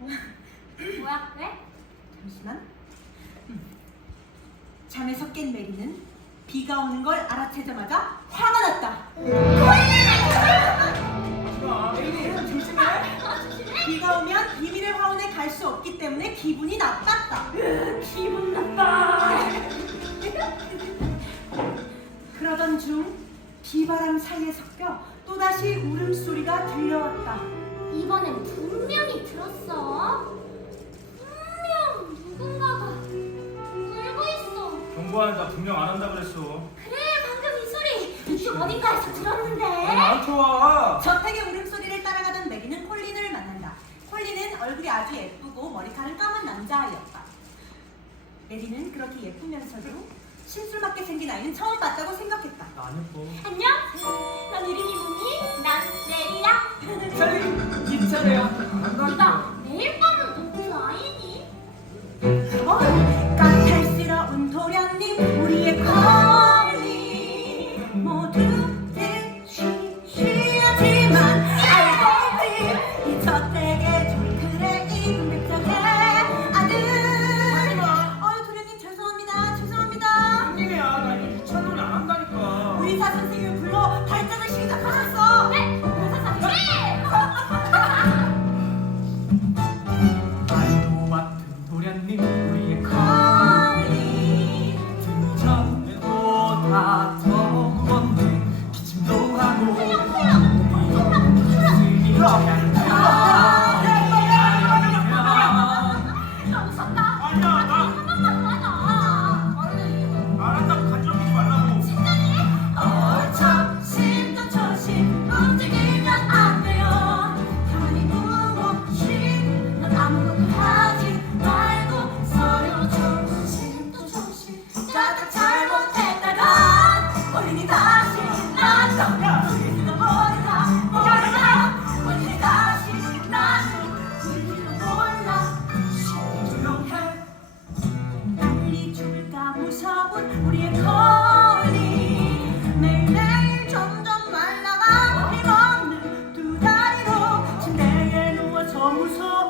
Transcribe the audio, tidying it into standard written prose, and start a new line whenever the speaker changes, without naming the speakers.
뭐야? 왜?
잠시만. 잠에서 깬 메리는 비가 오는 걸 알아채자마자 화가 났다. 메리, 조심해. 비가 오면 비밀의 화원에 갈 수 없기 때문에 기분이 나빴다.
기분 나빠.
그러던 중 비바람 사이에 섞여 또다시 울음소리가 들려왔다.
이번엔 분명히 들었어. 분명 누군가가 울고 있어.
경고한다. 분명 안 한다 그랬어.
그래, 방금 이 소리 이쪽 어딘가에서 들었는데.
안 좋아.
저택의 울음소리를 따라가던 메리는 콜린을 만난다. 콜린은 얼굴이 아주 예쁘고 머리카락은 까만 남자아이였다. 메리는 그렇게 예쁘면서도 신술맞게 생긴 아이는 처음 봤다고 생각했다.
나 안 예뻐.
안녕. 넌 이름이 뭐니? 난 메리야.
찰리, 이 차례야.
네가 매일 밤은 무슨 아이니?
까탈스러운 도련님 우리의 콜린 모두들 쉬었지만 알고 이 저택의 졸그레 이 금백적의 아들. 도련님 죄송합니다.
형님이야. 나 이거 유치한 놀이 안 한다니까.
의사 선생님을 불러 발작을 시작하셨어.
네, 의사선생님.
아이고 같은 도련님 우리의
콜린
등전에도 다 적었네. 기침도 하고
나 무섭다.
아니야, 나
한 번만 도와줘.
알았다고 간지럽히지 말라고.
조심 조심 움직이면 안 돼요. 가만히 누워 쉬. 넌 아무것도 하지 말고 서로 조심. 짜다 잘못했다간 콜린이 다시 난너 우리도 몰라. 콜린이 다시 난너 우리도 몰라. 조용해. 빨리 죽을까 무서운 우리의 콜린. 매일매일 점점 말라가 힘없는 두 다리로 침대에 누워서 무서워